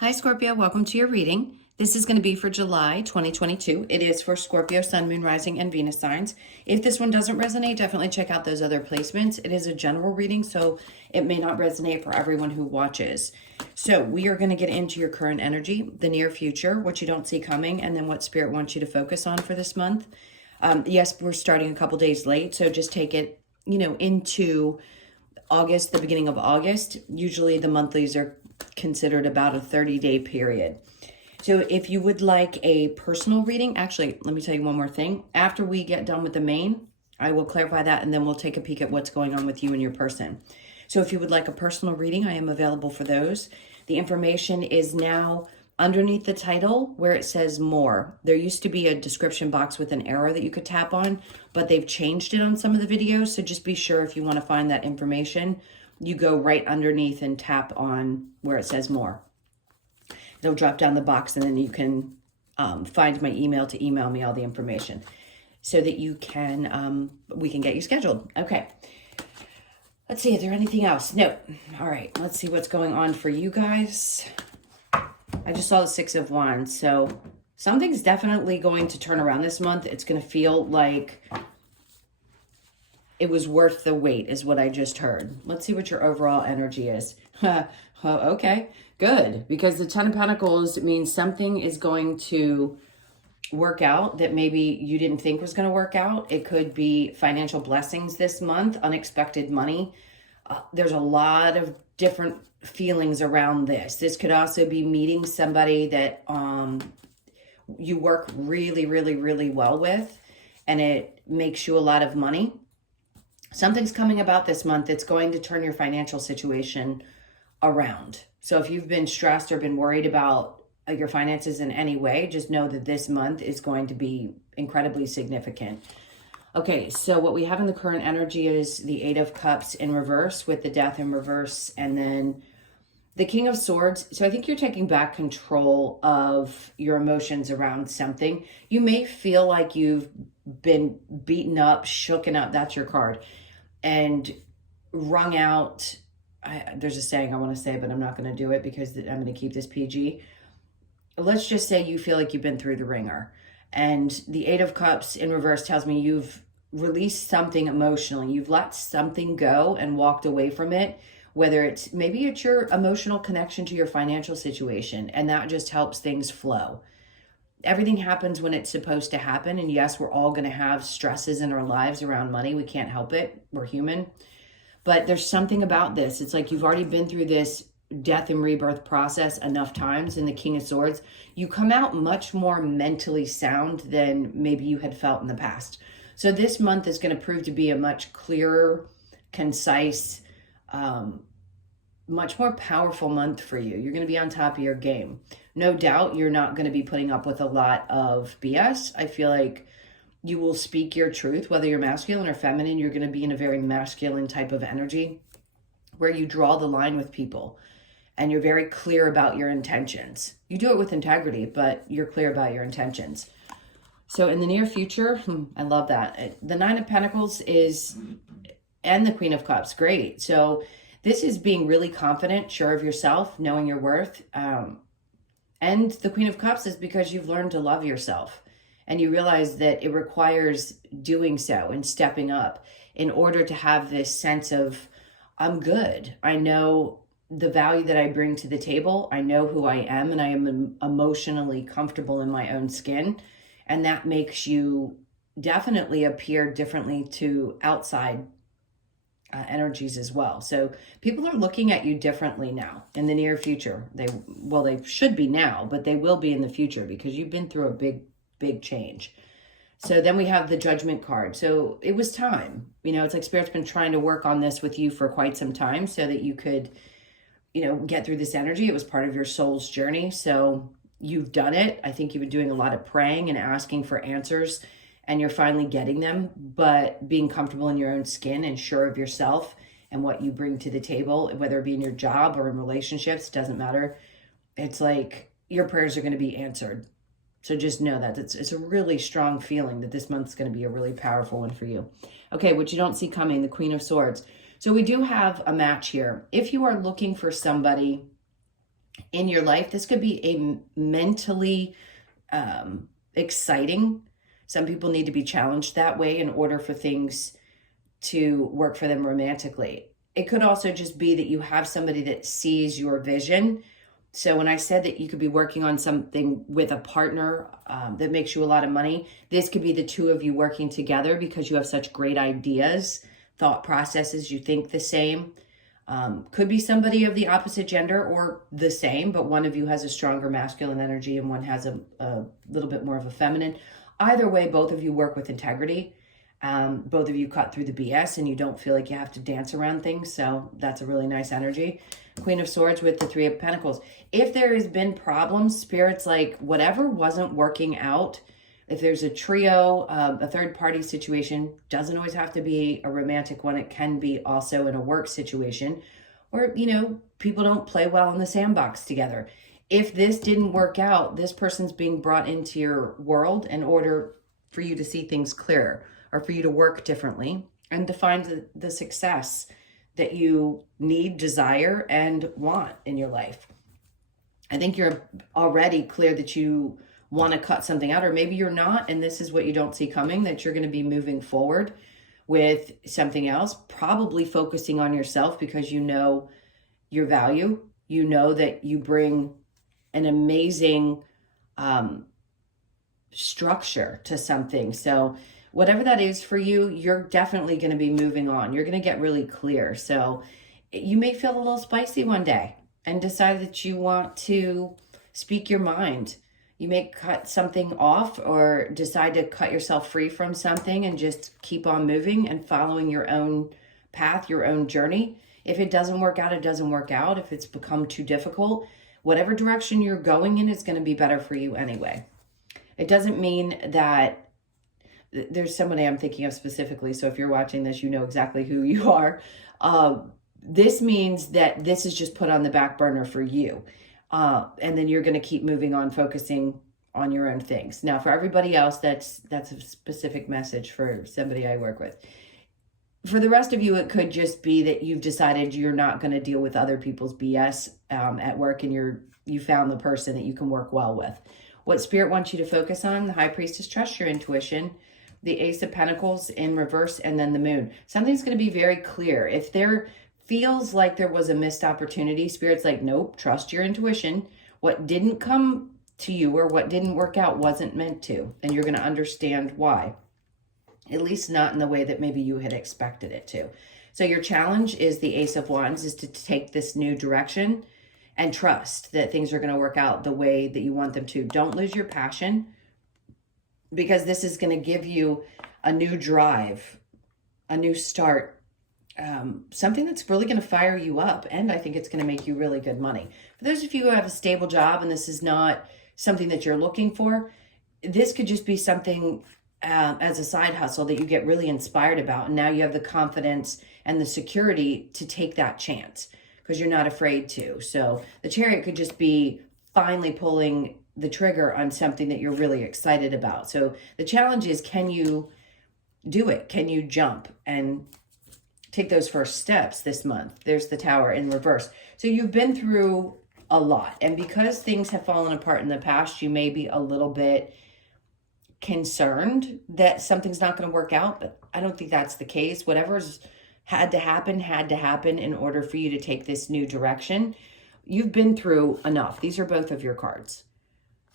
Hi, Scorpio. Welcome to your reading. This is going to be for July 2022. It is for Scorpio, Sun, Moon, Rising, and Venus signs. If this one doesn't resonate, definitely check out those other placements. It is a general reading, so it may not resonate for everyone who watches. So we are going to get into your current energy, the near future, what you don't see coming, and then what Spirit wants you to focus on for this month. Yes, we're starting a couple days late, so just take it, into August, the beginning of August. Usually the monthlies are considered about a 30-day period. So if you would like a personal reading, actually, let me tell you one more thing. After we get done with the main, I will clarify that, and then we'll take a peek at what's going on with you and your person. So if you would like a personal reading, I am available for those. The information is now underneath the title where it says more. There used to be a description box with an arrow that you could tap on, but they've changed it on some of the videos. So just be sure if you want to find that information, you go right underneath and tap on where it says more. It'll drop down the box, and then you can find my email to email me all the information so that you can, we can get you scheduled. Okay. Let's see, is there anything else? No. All right, let's see what's going on for you guys. I just saw the Six of Wands, so something's definitely going to turn around this month. It's going to feel like it was worth the wait, is what I just heard. Let's see what your overall energy is. Okay, good. Because the Ten of Pentacles means something is going to work out that maybe you didn't think was going to work out. It could be financial blessings this month, unexpected money. There's a lot of different feelings around this. This could also be meeting somebody that you work really, really, really well with, and it makes you a lot of money. Something's coming about this month that's going to turn your financial situation around. So if you've been stressed or been worried about your finances in any way, just know that this month is going to be incredibly significant. Okay, so what we have in the current energy is the Eight of Cups in reverse with the Death in reverse, and then the King of Swords. So I think you're taking back control of your emotions around something. You may feel like you've been beaten up, shooken up, that's your card, and wrung out. There's a saying I want to say, but I'm not going to do it because I'm going to keep this PG. Let's just say you feel like you've been through the ringer. And the Eight of Cups in reverse tells me you've released something emotionally. You've let something go and walked away from it, whether it's maybe it's your emotional connection to your financial situation, and that just helps things flow. Everything happens when it's supposed to happen. And yes, we're all going to have stresses in our lives around money. We can't help it. We're human. But there's something about this. It's like you've already been through this death and rebirth process enough times. In the King of Swords, you come out much more mentally sound than maybe you had felt in the past. So this month is going to prove to be a much clearer, concise, much more powerful month for you. You're going to be on top of your game. No doubt you're not going to be putting up with a lot of BS. I feel like you will speak your truth, whether you're masculine or feminine. You're going to be in a very masculine type of energy where you draw the line with people and you're very clear about your intentions. You do it with integrity, but you're clear about your intentions. So in the near future, I love that. The Nine of Pentacles is, and the Queen of Cups, great. So this is being really confident, sure of yourself, knowing your worth. And the Queen of Cups is because you've learned to love yourself. And you realize that it requires doing so and stepping up in order to have this sense of, I'm good. I know the value that I bring to the table. I know who I am, and I am emotionally comfortable in my own skin. And that makes you definitely appear differently to outside energies as well. So people are looking at you differently now in the near future. They should be now, but they will be in the future because you've been through a big change. So then we have the Judgment card. So it was time. It's like Spirit's been trying to work on this with you for quite some time so that you could, get through this energy. It was part of your soul's journey. So you've done it. I think you've been doing a lot of praying and asking for answers, and you're finally getting them, but being comfortable in your own skin and sure of yourself and what you bring to the table, whether it be in your job or in relationships, doesn't matter. It's like your prayers are going to be answered. So just know that it's a really strong feeling that this month's going to be a really powerful one for you. Okay, what you don't see coming, the Queen of Swords. So we do have a match here. If you are looking for somebody in your life. This could be a mentally exciting. Some people need to be challenged that way in order for things to work for them romantically. It could also just be that you have somebody that sees your vision. So when I said that you could be working on something with a partner that makes you a lot of money, this could be the two of you working together because you have such great ideas, thought processes, you think the same. Could be somebody of the opposite gender or the same, but one of you has a stronger masculine energy and one has a little bit more of a feminine. Either way, both of you work with integrity. Both of you cut through the BS and you don't feel like you have to dance around things. So that's a really nice energy. Queen of Swords with the Three of Pentacles. If there has been problems, Spirit's like whatever wasn't working out, if there's a trio, a third party situation, doesn't always have to be a romantic one. It can be also in a work situation or, you know, people don't play well in the sandbox together. If this didn't work out, this person's being brought into your world in order for you to see things clearer or for you to work differently and to find the success that you need, desire, and want in your life. I think you're already clear that you want to cut something out, or maybe you're not, and this is what you don't see coming, that you're going to be moving forward with something else, probably focusing on yourself because you know your value. You know that you bring an amazing structure to something. So whatever that is for you, you're definitely going to be moving on. You're going to get really clear. So you may feel a little spicy one day and decide that you want to speak your mind. You may cut something off or decide to cut yourself free from something and just keep on moving and following your own path, your own journey. If it doesn't work out, it doesn't work out. If it's become too difficult, whatever direction you're going in is going to be better for you anyway. It doesn't mean that there's somebody I'm thinking of specifically. So if you're watching this, you know exactly who you are. This means that this is just put on the back burner for you. And then you're going to keep moving on, focusing on your own things. Now, for everybody else, that's a specific message for somebody I work with. For the rest of you, it could just be that you've decided you're not going to deal with other people's BS at work, and you found the person that you can work well with. What Spirit wants you to focus on, the High Priestess, trust your intuition, the Ace of Pentacles in reverse, and then the Moon. Something's going to be very clear. If there feels like there was a missed opportunity, Spirit's like, nope, trust your intuition. What didn't come to you or what didn't work out wasn't meant to, and you're going to understand why. At least not in the way that maybe you had expected it to. So your challenge is the Ace of Wands, is to take this new direction and trust that things are going to work out the way that you want them to. Don't lose your passion, because this is going to give you a new drive, a new start, something that's really going to fire you up. And I think it's going to make you really good money. For those of you who have a stable job and this is not something that you're looking for, this could just be something as a side hustle that you get really inspired about. And now you have the confidence and the security to take that chance because you're not afraid to. So the Chariot could just be finally pulling the trigger on something that you're really excited about. So the challenge is, can you do it? Can you jump and take those first steps this month? There's the Tower in reverse. So you've been through a lot. And because things have fallen apart in the past, you may be a little bit concerned that something's not going to work out, but I don't think that's the case. Whatever's had to happen in order for you to take this new direction. You've been through enough. These are both of your cards,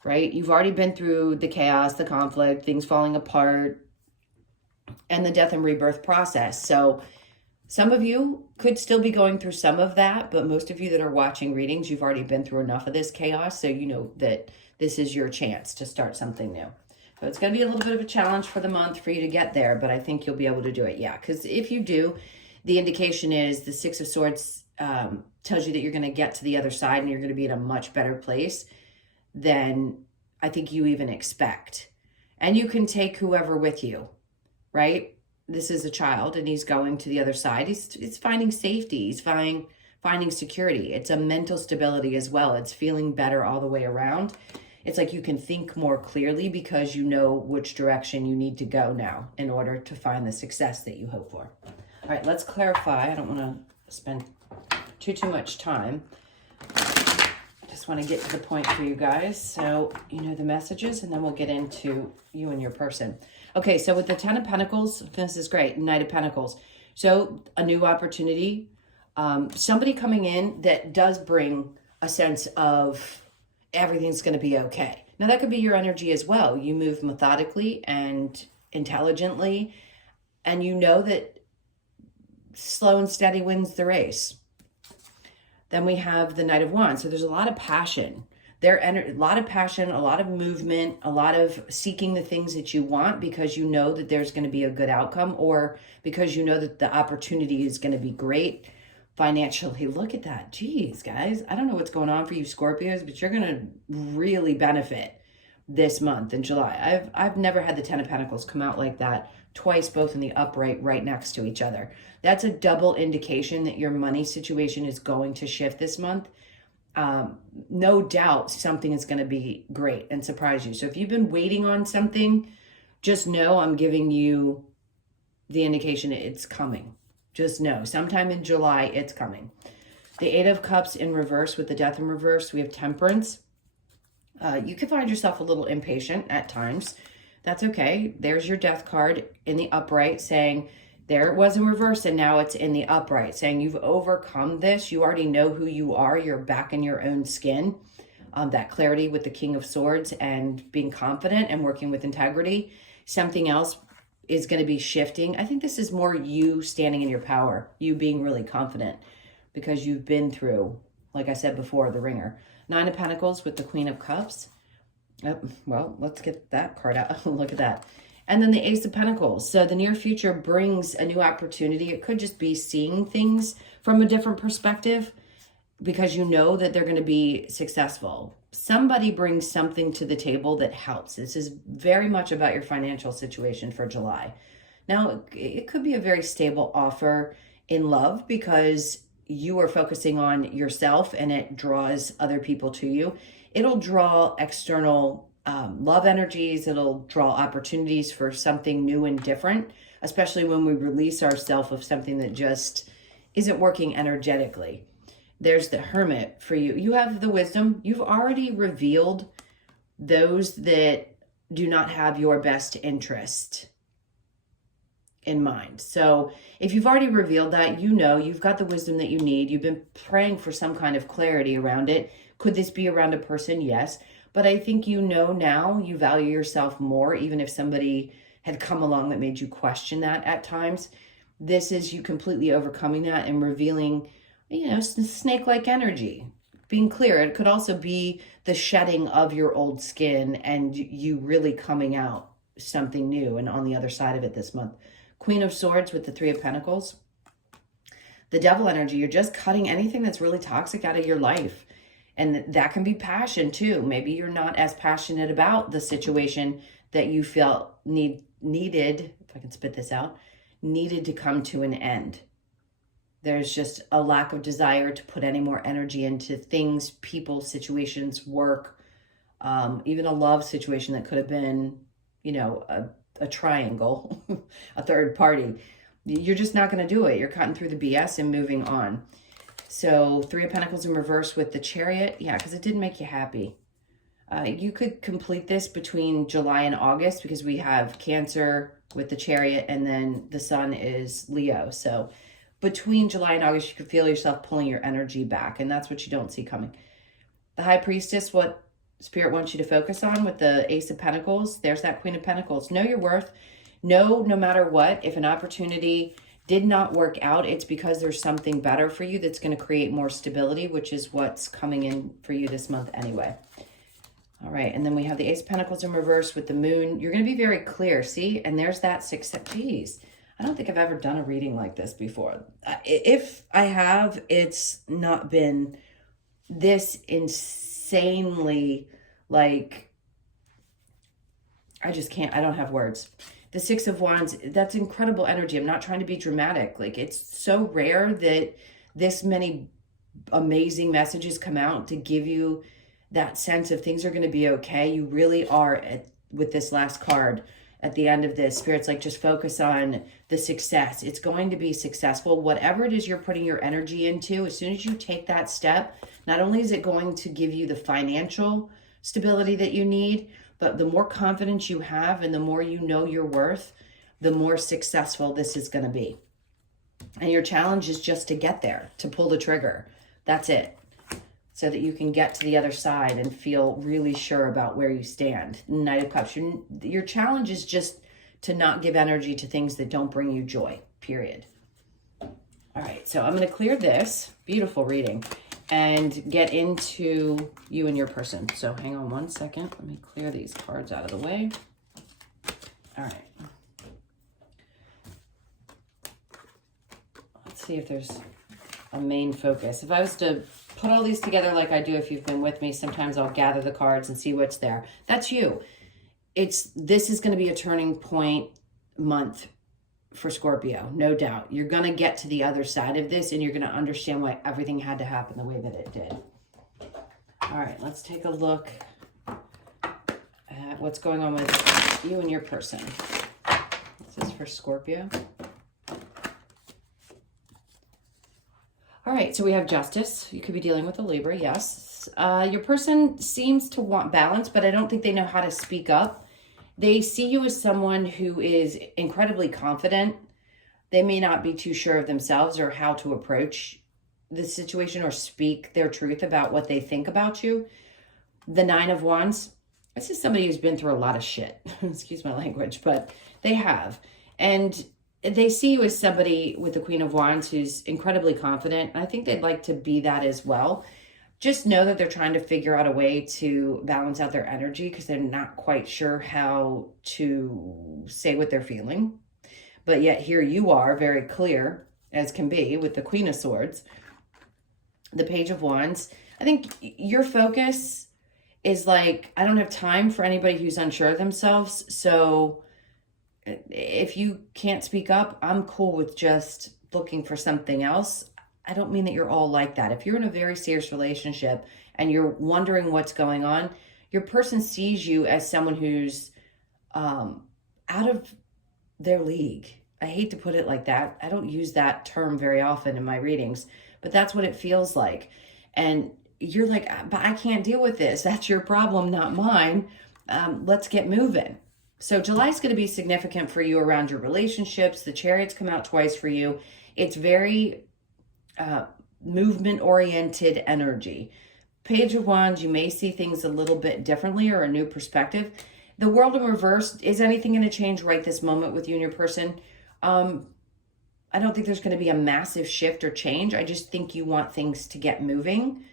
right? You've already been through the chaos, the conflict, things falling apart, and the death and rebirth process. So some of you could still be going through some of that, but most of you that are watching readings, you've already been through enough of this chaos, so you know that this is your chance to start something new. So it's going to be a little bit of a challenge for the month for you to get there, but I think you'll be able to do it. Yeah, because if you do, the indication is the Six of Swords tells you that you're going to get to the other side and you're going to be in a much better place than I think you even expect. And you can take whoever with you, right? This is a child and he's going to the other side. He's finding safety. He's finding security. It's a mental stability as well. It's feeling better all the way around. It's like you can think more clearly because you know which direction you need to go now in order to find the success that you hope for. All right, let's clarify. I don't want to spend too much time. Just just want to get to the point for you guys. So you know the messages, and then we'll get into you and your person. Okay, so with the Ten of Pentacles, this is great. Knight of Pentacles. So a new opportunity. Somebody coming in that does bring a sense of everything's going to be okay. Now that could be your energy as well. You move methodically and intelligently, and you know that slow and steady wins the race. Then we have the Knight of Wands. So there's a lot of passion. A lot of passion, a lot of movement, a lot of seeking the things that you want because you know that there's going to be a good outcome, or because you know that the opportunity is going to be great financially. Look at that. Jeez, guys. I don't know what's going on for you Scorpios, but you're going to really benefit this month in July. I've never had the Ten of Pentacles come out like that twice, both in the upright right next to each other. That's a double indication that your money situation is going to shift this month. No doubt something is going to be great and surprise you. So if you've been waiting on something, just know I'm giving you the indication it's coming. Just know sometime in July it's coming. The Eight of Cups in reverse with the Death in reverse. We have Temperance. You can find yourself a little impatient at times. That's okay. There's your Death card in the upright saying there it was in reverse and now it's in the upright saying you've overcome this. You already know who you are. You're back in your own skin. That clarity with the King of Swords and being confident and working with integrity. Something else is going to be shifting. I think this is more you standing in your power, you being really confident because you've been through, like I said before, the ringer. Nine of Pentacles with the Queen of Cups. Well, let's get that card out. Look at that. And then the Ace of Pentacles. So the near future brings a new opportunity. It could just be seeing things from a different perspective because you know that they're going to be successful. Somebody brings something to the table that helps. This is very much about your financial situation for July. Now, it could be a very stable offer in love because you are focusing on yourself and it draws other people to you. It'll draw external love energies. It'll draw opportunities for something new and different, especially when we release ourselves of something that just isn't working energetically. There's the Hermit for you. You have the wisdom. You've already revealed those that do not have your best interest in mind. So if you've already revealed that, you know, you've got the wisdom that you need. You've been praying for some kind of clarity around it. Could this be around a person? Yes. But I think you know now you value yourself more, even if somebody had come along that made you question that at times. This is you completely overcoming that and revealing, you know, snake-like energy, being clear. It could also be the shedding of your old skin and you really coming out something new and on the other side of it this month. Queen of Swords with the Three of Pentacles. The Devil energy, you're just cutting anything that's really toxic out of your life. And that can be passion too. Maybe you're not as passionate about the situation that you felt needed, if I can spit this out, needed to come to an end. There's just a lack of desire to put any more energy into things, people, situations, work, even a love situation that could have been, you know, a triangle, a third party. You're just not going to do it. You're cutting through the BS and moving on. So Three of Pentacles in reverse with the Chariot. Yeah, because it didn't make you happy. You could complete this between July and August because we have Cancer with the Chariot and then the Sun is Leo. So between July and August, you could feel yourself pulling your energy back, and that's what you don't see coming. The High Priestess, what Spirit wants you to focus on with the Ace of Pentacles. There's that Queen of Pentacles. Know your worth. Know no matter what, if an opportunity did not work out, it's because there's something better for you that's going to create more stability, which is what's coming in for you this month anyway. All right, and then we have the Ace of Pentacles in reverse with the Moon. You're going to be very clear, see? And there's that success. Geez, I don't think I've ever done a reading like this before. If I have, it's not been this insanely, like, I just can't, I don't have words. The Six of Wands, that's incredible energy. I'm not trying to be dramatic. Like, it's so rare that this many amazing messages come out to give you that sense of things are going to be okay. You really are, with this last card, at the end of this. Spirit's like, just focus on the success. It's going to be successful. Whatever it is you're putting your energy into, as soon as you take that step, not only is it going to give you the financial stability that you need, but the more confidence you have and the more you know your worth, the more successful this is going to be. And your challenge is just to get there, to pull the trigger. That's it. So that you can get to the other side and feel really sure about where you stand. Knight of Cups. Your challenge is just to not give energy to things that don't bring you joy, period. All right, so I'm going to clear this. Beautiful reading. And get into you and your person. So hang on one second. Let me clear these cards out of the way. All right. Let's see if there's a main focus. If I was to put all these together like I do if you've been with me, sometimes I'll gather the cards and see what's there. That's you. This is going to be a turning point month for Scorpio, no doubt. You're going to get to the other side of this and you're going to understand why everything had to happen the way that it did. All right, let's take a look at what's going on with you and your person. This is for Scorpio. All right, so we have Justice. You could be dealing with a Libra, yes. Your person seems to want balance, but I don't think they know how to speak up. They see you as someone who is incredibly confident. They may not be too sure of themselves or how to approach the situation or speak their truth about what they think about you. The Nine of Wands, this is somebody who's been through a lot of shit. Excuse my language, but they have. And they see you as somebody with the Queen of Wands who's incredibly confident. I think they'd like to be that as well. Just know that they're trying to figure out a way to balance out their energy because they're not quite sure how to say what they're feeling. But yet here you are, very clear as can be, with the Queen of Swords, the Page of Wands. I think your focus is like, I don't have time for anybody who's unsure of themselves. So if you can't speak up, I'm cool with just looking for something else. I don't mean that you're all like that. If you're in a very serious relationship and you're wondering what's going on, your person sees you as someone who's out of their league. I hate to put it like that. I don't use that term very often in my readings, but that's what it feels like. And you're like, but I can't deal with this. That's your problem, not mine. Let's get moving. So July is going to be significant for you around your relationships. The Chariots come out twice for you. It's very movement-oriented energy. Page of Wands, you may see things a little bit differently or a new perspective. The World in reverse, is anything going to change right this moment with you and your person? I don't think there's going to be a massive shift or change. I just think you want things to get moving.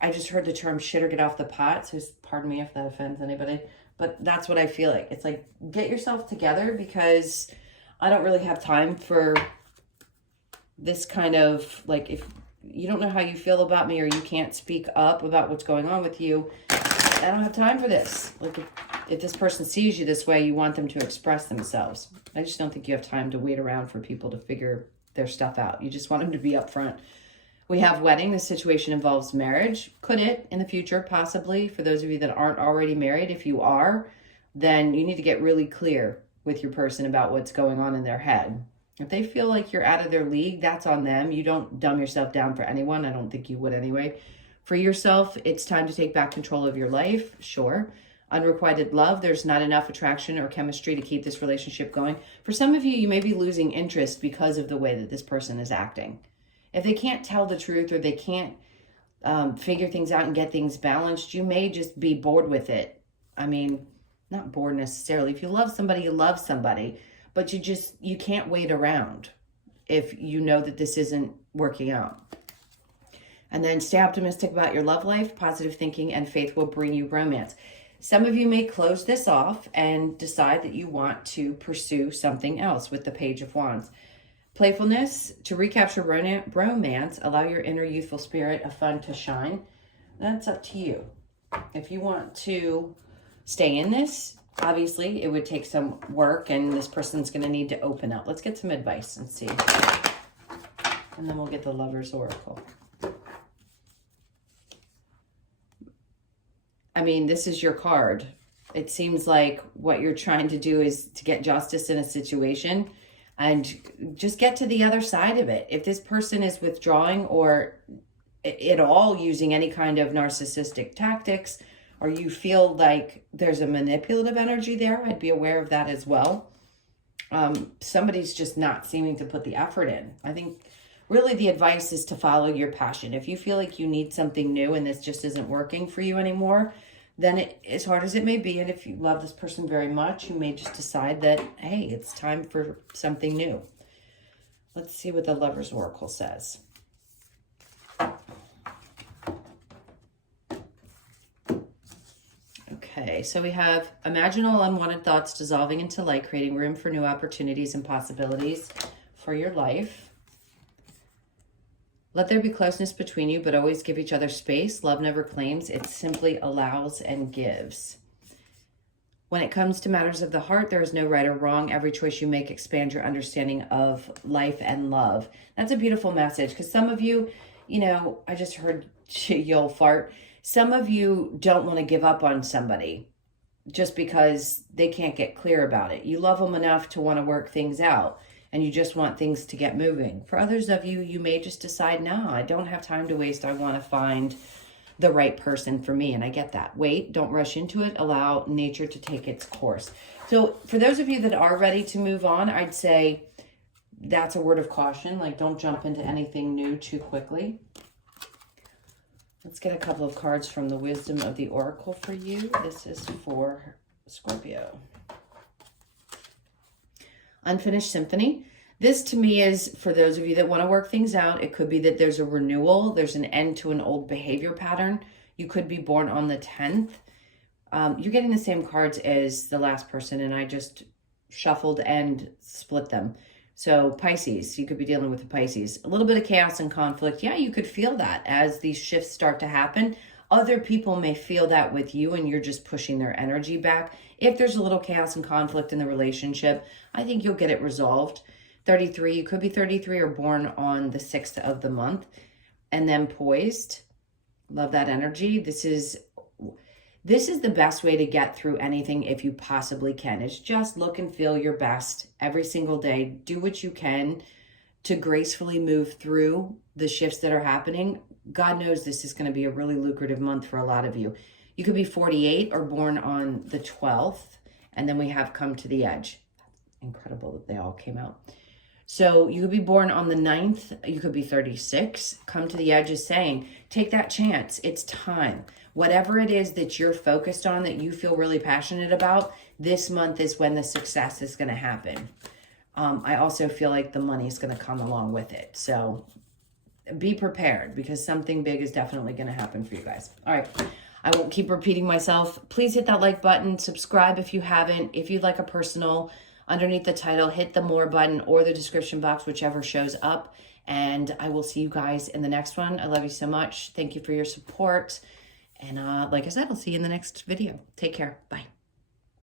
I just heard the term shit or get off the pot, so pardon me if that offends anybody. But that's what I feel like. It's like, get yourself together because I don't really have time for this kind of, like, if you don't know how you feel about me or you can't speak up about what's going on with you, I don't have time for this. Like, if this person sees you this way, you want them to express themselves. I just don't think you have time to wait around for people to figure their stuff out. You just want them to be upfront. We have wedding. This situation involves marriage. Could it in the future? Possibly. For those of you that aren't already married, if you are, then you need to get really clear with your person about what's going on in their head. If they feel like you're out of their league, that's on them. You don't dumb yourself down for anyone. I don't think you would anyway. For yourself, it's time to take back control of your life. Sure. Unrequited love. There's not enough attraction or chemistry to keep this relationship going. For some of you, you may be losing interest because of the way that this person is acting. If they can't tell the truth or they can't figure things out and get things balanced, you may just be bored with it. I mean, not bored necessarily. If you love somebody, you love somebody, but you can't wait around if you know that this isn't working out. And then stay optimistic about your love life. Positive thinking and faith will bring you romance. Some of you may close this off and decide that you want to pursue something else with the Page of Wands. Playfulness, to recapture romance, allow your inner youthful spirit of fun to shine. That's up to you. If you want to stay in this, obviously it would take some work and this person's going to need to open up. Let's get some advice and see. And then we'll get the Lover's Oracle. I mean, this is your card. It seems like what you're trying to do is to get justice in a situation and just get to the other side of it. If this person is withdrawing or at all using any kind of narcissistic tactics, or you feel like there's a manipulative energy there, I'd be aware of that as well. Somebody's just not seeming to put the effort in. I think really the advice is to follow your passion. If you feel like you need something new and this just isn't working for you anymore, then as hard as it may be, and if you love this person very much, you may just decide that, hey, it's time for something new. Let's see what the Lover's Oracle says. Okay, so we have imagine all unwanted thoughts dissolving into light, creating room for new opportunities and possibilities for your life. Let there be closeness between you, but always give each other space. Love never claims, it simply allows and gives. When it comes to matters of the heart, there is no right or wrong. Every choice you make expands your understanding of life and love. That's a beautiful message, because some of you, you know, I just heard you'll fart. Some of you don't want to give up on somebody just because they can't get clear about it. You love them enough to want to work things out, and you just want things to get moving. For others of you, you may just decide, no, I don't have time to waste. I want to find the right person for me. And I get that. Wait, don't rush into it. Allow nature to take its course. So for those of you that are ready to move on, I'd say that's a word of caution. Like, don't jump into anything new too quickly. Let's get a couple of cards from the Wisdom of the Oracle for you. This is for Scorpio. Unfinished Symphony. This to me is for those of you that want to work things out. It could be that there's a renewal. There's an end to an old behavior pattern. You could be born on the 10th. You're getting the same cards as the last person, and I just shuffled and split them. So Pisces, you could be dealing with the Pisces. A little bit of chaos and conflict. Yeah, you could feel that as these shifts start to happen. Other people may feel that with you, and you're just pushing their energy back. If there's a little chaos and conflict in the relationship, I think you'll get it resolved. 33, you could be 33 or born on the 6th of the month. And then Poised. Love that energy. This is the best way to get through anything if you possibly can. Is just look and feel your best every single day. Do what you can to gracefully move through the shifts that are happening. God knows this is going to be a really lucrative month for a lot of you. You could be 48 or born on the 12th. And then we have Come to the Edge. Incredible that they all came out. So you could be born on the 9th. You could be 36. Come to the Edge is saying, take that chance. It's time. Whatever it is that you're focused on, that you feel really passionate about, this month is when the success is going to happen. I also feel like the money is going to come along with it. So be prepared, because something big is definitely going to happen for you guys. All right. I won't keep repeating myself. Please hit that like button. Subscribe if you haven't. If you'd like a personal, underneath the title, hit the more button or the description box, whichever shows up. And I will see you guys in the next one. I love you so much. Thank you for your support. And like I said, I'll see you in the next video. Take care. Bye.